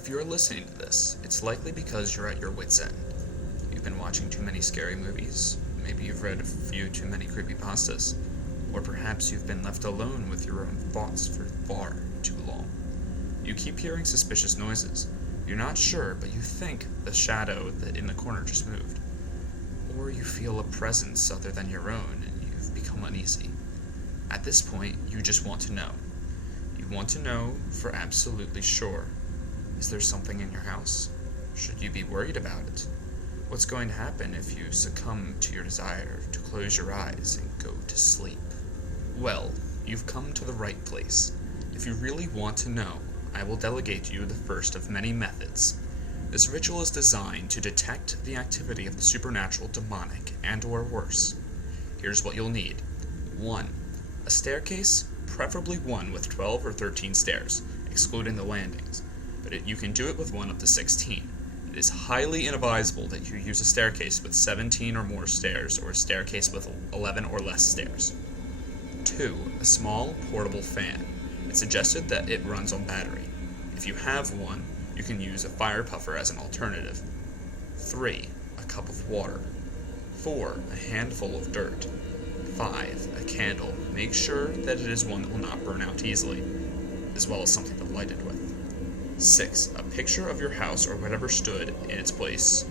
If you're listening to this, it's likely because you're at your wit's end. You've been watching too many scary movies, maybe you've read a few too many creepypastas, or perhaps you've been left alone with your own thoughts for far too long. You keep hearing suspicious noises. You're not sure, but you think the shadow that in the corner just moved. Or you feel a presence other than your own, and you've become uneasy. At this point, you just want to know. You want to know for absolutely sure. Is there something in your house? Should you be worried about it? What's going to happen if you succumb to your desire to close your eyes and go to sleep? Well, you've come to the right place. If you really want to know, I will delegate to you the first of many methods. This ritual is designed to detect the activity of the supernatural, demonic, and/or worse. Here's what you'll need. 1. A staircase, preferably one with 12 or 13 stairs, excluding the landings, but you can do it with one up to 16. It is highly inadvisable that you use a staircase with 17 or more stairs, or a staircase with 11 or less stairs. 2. A small, portable fan. It's suggested that it runs on battery. If you have one, you can use a fire puffer as an alternative. 3. A cup of water. 4. A handful of dirt. 5. A candle. Make sure that it is one that will not burn out easily, as well as something to light it with. 6. A picture of your house or whatever stood in its place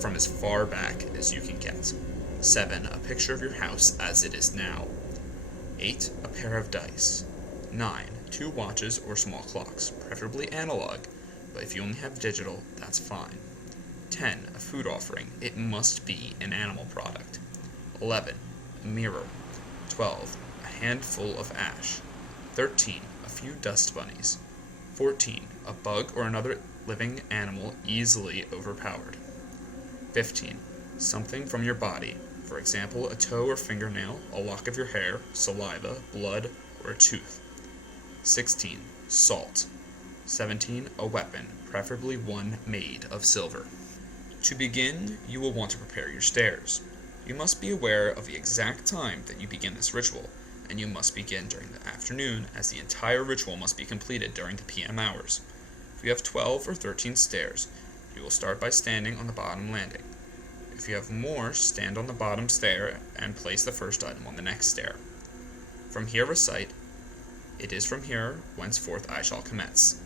from as far back as you can get. 7. A picture of your house as it is now. 8. A pair of dice. 9. 2 watches or small clocks, preferably analog, but if you only have digital, that's fine. 10. A food offering. It must be an animal product. 11. A mirror. 12. A handful of ash. 13. A few dust bunnies. 14. A bug or another living animal easily overpowered. 15. Something from your body, for example, a toe or fingernail, a lock of your hair, saliva, blood, or a tooth. 16. Salt. 17. A weapon, preferably one made of silver. To begin, you will want to prepare your stairs. You must be aware of the exact time that you begin this ritual, and you must begin during the afternoon, as the entire ritual must be completed during the PM hours. If you have 12 or 13 stairs, you will start by standing on the bottom landing. If you have more, stand on the bottom stair and place the first item on the next stair. From here recite, "It is from here whenceforth I shall commence."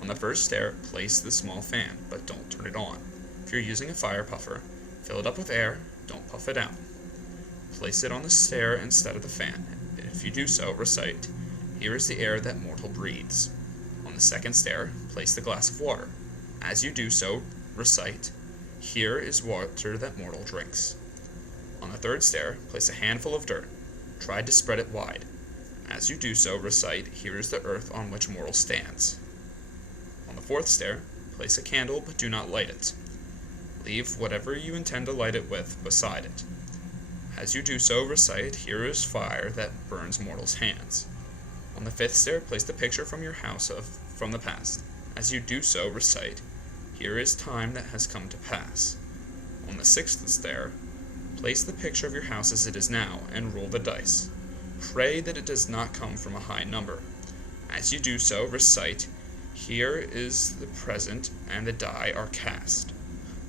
On the first stair, place the small fan, but don't turn it on. If you're using a fire puffer, fill it up with air, don't puff it out. Place it on the stair instead of the fan. If you do so, recite, "Here is the air that mortal breathes." On the second stair, place the glass of water. As you do so, recite, "Here is water that mortal drinks." On the third stair, place a handful of dirt. Try to spread it wide. As you do so, recite, "Here is the earth on which mortal stands." On the fourth stair, place a candle, but do not light it. Leave whatever you intend to light it with beside it. As you do so, recite, "Here is fire that burns mortals' hands." On the fifth stair, place the picture from your house from the past. As you do so, recite, "Here is time that has come to pass." On the sixth stair, place the picture of your house as it is now, and roll the dice. Pray that it does not come from a high number. As you do so, recite, "Here is the present, and the die are cast."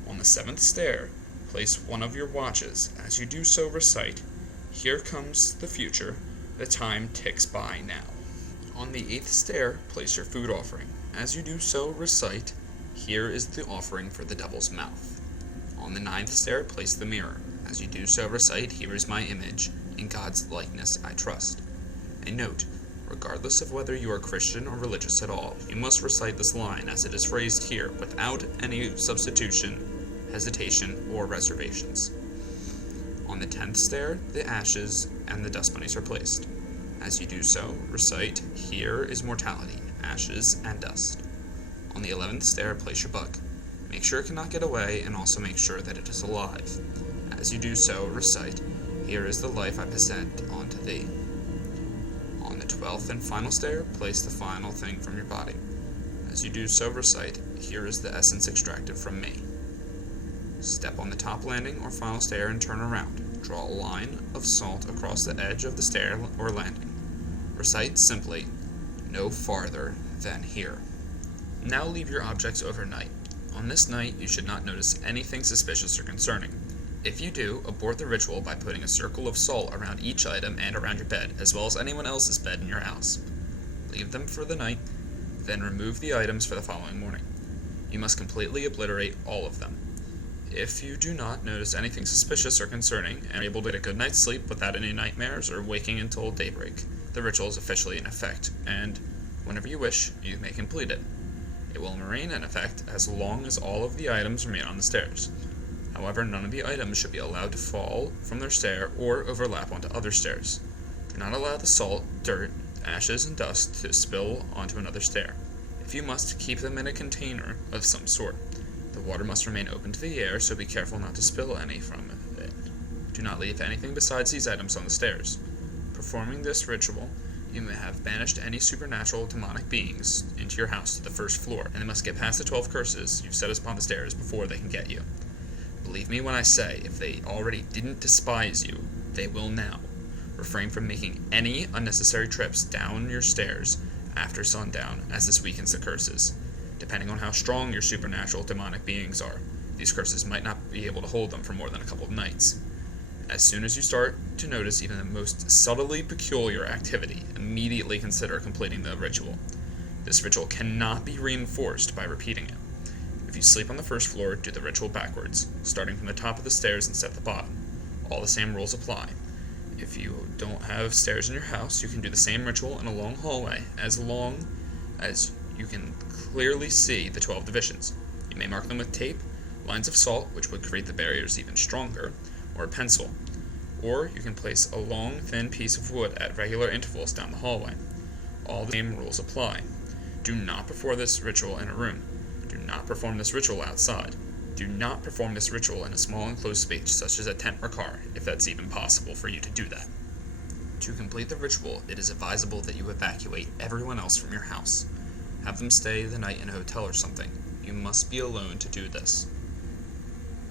On the seventh stair, place one of your watches. As you do so, recite, "Here comes the future, the time ticks by now." On the eighth stair, place your food offering. As you do so, recite, "Here is the offering for the devil's mouth." On the ninth stair, place the mirror. As you do so, recite, "Here is my image, in God's likeness I trust." And note, regardless of whether you are Christian or religious at all, you must recite this line as it is phrased here without any substitution, hesitation, or reservations. On the 10th stair, the ashes and the dust bunnies are placed. As you do so, recite, "Here is mortality, ashes and dust." On the 11th stair, place your bug. Make sure it cannot get away, and also make sure that it is alive. As you do so, recite, "Here is the life I present unto thee." On the 12th and final stair, place the final thing from your body. As you do so, recite, "Here is the essence extracted from me." Step on the top landing or final stair and turn around. Draw a line of salt across the edge of the stair or landing. Recite simply, "No farther than here." Now leave your objects overnight. On this night, you should not notice anything suspicious or concerning. If you do, abort the ritual by putting a circle of salt around each item and around your bed, as well as anyone else's bed in your house. Leave them for the night, then remove the items for the following morning. You must completely obliterate all of them. If you do not notice anything suspicious or concerning and are able to get a good night's sleep without any nightmares or waking until daybreak, the ritual is officially in effect, and whenever you wish, you may complete it. It will remain in effect as long as all of the items remain on the stairs. However, none of the items should be allowed to fall from their stair or overlap onto other stairs. Do not allow the salt, dirt, ashes, and dust to spill onto another stair. If you must, keep them in a container of some sort. The water must remain open to the air, so be careful not to spill any from it. Do not leave anything besides these items on the stairs. Performing this ritual, you may have banished any supernatural demonic beings into your house to the first floor, and they must get past the 12 curses you've set upon the stairs before they can get you. Believe me when I say, if they already didn't despise you, they will now. Refrain from making any unnecessary trips down your stairs after sundown, as this weakens the curses. Depending on how strong your supernatural demonic beings are, these curses might not be able to hold them for more than a couple of nights. As soon as you start to notice even the most subtly peculiar activity, immediately consider completing the ritual. This ritual cannot be reinforced by repeating it. If you sleep on the first floor, do the ritual backwards, starting from the top of the stairs instead of the bottom. All the same rules apply. If you don't have stairs in your house, you can do the same ritual in a long hallway, as long as you can clearly see the 12 divisions. You may mark them with tape, lines of salt, which would create the barriers even stronger, or a pencil. Or you can place a long, thin piece of wood at regular intervals down the hallway. All the same rules apply. Do not perform this ritual in a room. Do not perform this ritual outside. Do not perform this ritual in a small enclosed space such as a tent or car, if that's even possible for you to do that. To complete the ritual, it is advisable that you evacuate everyone else from your house. Have them stay the night in a hotel or something. You must be alone to do this.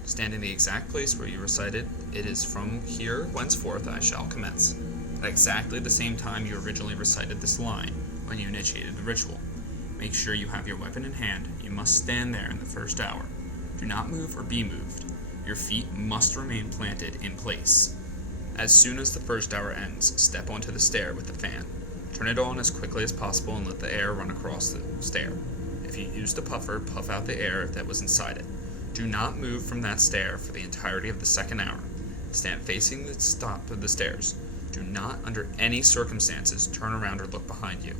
Stand in the exact place where you recited, "It is from here whenceforth I shall commence," at exactly the same time you originally recited this line when you initiated the ritual. Make sure you have your weapon in hand. You must stand there in the first hour. Do not move or be moved. Your feet must remain planted in place. As soon as the first hour ends, step onto the stair with the fan. Turn it on as quickly as possible and let the air run across the stair. If you used a puffer, puff out the air that was inside it. Do not move from that stair for the entirety of the second hour. Stand facing the top of the stairs. Do not, under any circumstances, turn around or look behind you.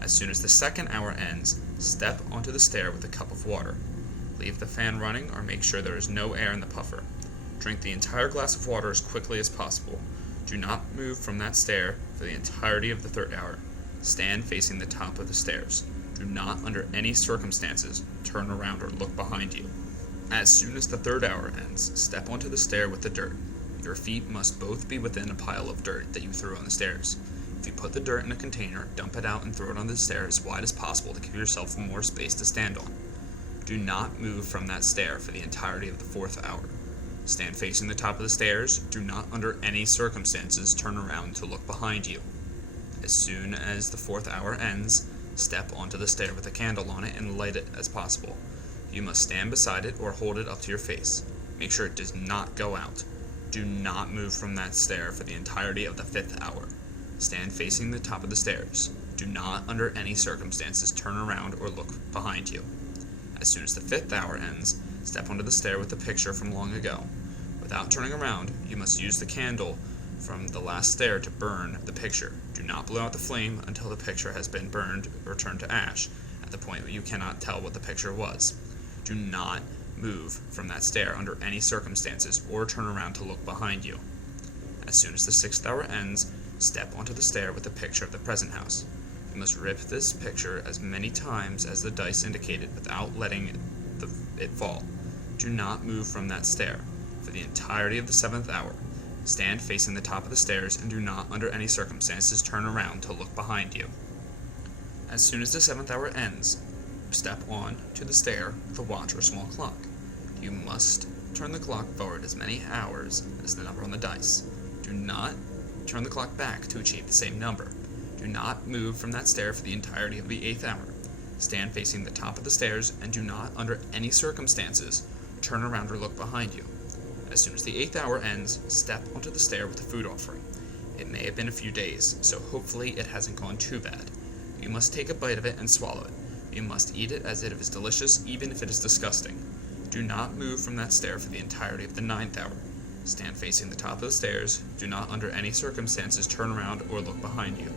As soon as the second hour ends, step onto the stair with a cup of water. Leave the fan running or make sure there is no air in the puffer. Drink the entire glass of water as quickly as possible. Do not move from that stair for the entirety of the third hour. Stand facing the top of the stairs. Do not, under any circumstances, turn around or look behind you. As soon as the third hour ends, step onto the stair with the dirt. Your feet must both be within a pile of dirt that you threw on the stairs. If you put the dirt in a container, dump it out and throw it on the stair as wide as possible to give yourself more space to stand on. Do not move from that stair for the entirety of the fourth hour. Stand facing the top of the stairs. Do not, under any circumstances, turn around to look behind you. As soon as the fourth hour ends, step onto the stair with a candle on it and light it as possible. You must stand beside it or hold it up to your face. Make sure it does not go out. Do not move from that stair for the entirety of the fifth hour. Stand facing the top of the stairs. Do not, under any circumstances, turn around or look behind you. As soon as the fifth hour ends, step onto the stair with the picture from long ago. Without turning around, you must use the candle from the last stair to burn the picture. Do not blow out the flame until the picture has been burned or turned to ash, at the point where you cannot tell what the picture was. Do not move from that stair under any circumstances or turn around to look behind you. As soon as the sixth hour ends, step onto the stair with the picture of the present house. You must rip this picture as many times as the dice indicated without letting it fall. Do not move from that stair for the entirety of the seventh hour. Stand facing the top of the stairs and do not, under any circumstances, turn around to look behind you. As soon as the seventh hour ends, step on to the stair with a watch or small clock. You must turn the clock forward as many hours as the number on the dice. Do not turn the clock back to achieve the same number. Do not move from that stair for the entirety of the eighth hour. Stand facing the top of the stairs and do not, under any circumstances, turn around or look behind you. As soon as the 8th hour ends, step onto the stair with the food offering. It may have been a few days, so hopefully it hasn't gone too bad. You must take a bite of it and swallow it. You must eat it as if it is delicious, even if it is disgusting. Do not move from that stair for the entirety of the 9th hour. Stand facing the top of the stairs. Do not, under any circumstances, turn around or look behind you.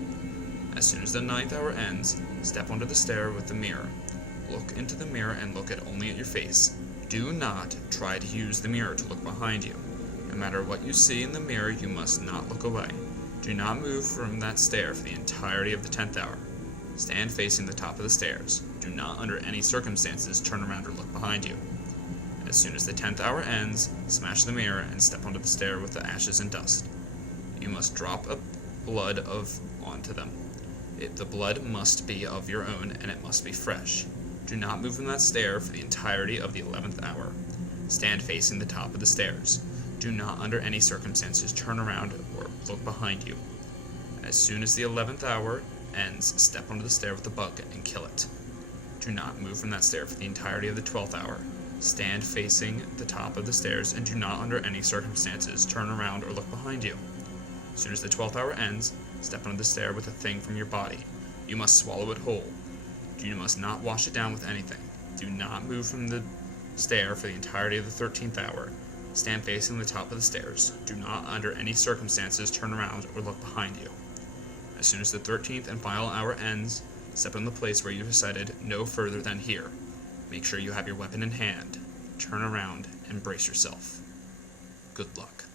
As soon as the 9th hour ends, step onto the stair with the mirror. Look into the mirror and look only at your face. Do not try to use the mirror to look behind you. No matter what you see in the mirror, you must not look away. Do not move from that stair for the entirety of the 10th hour. Stand facing the top of the stairs. Do not, under any circumstances, turn around or look behind you. As soon as the 10th hour ends, smash the mirror and step onto the stair with the ashes and dust. You must drop blood onto them. The blood must be of your own, and it must be fresh. Do not move from that stair for the entirety of the 11th hour. Stand facing the top of the stairs. Do not, under any circumstances, turn around or look behind you. As soon as the 11th hour ends, step onto the stair with the bucket and kill it. Do not move from that stair for the entirety of the 12th hour. Stand facing the top of the stairs and do not, under any circumstances, turn around or look behind you. As soon as the 12th hour ends, step onto the stair with a thing from your body. You must swallow it whole. You must not wash it down with anything. Do not move from the stair for the entirety of the 13th hour. Stand facing the top of the stairs. Do not, under any circumstances, turn around or look behind you. As soon as the 13th and final hour ends, step in the place where you decided no further than here. Make sure you have your weapon in hand. Turn around and brace yourself. Good luck.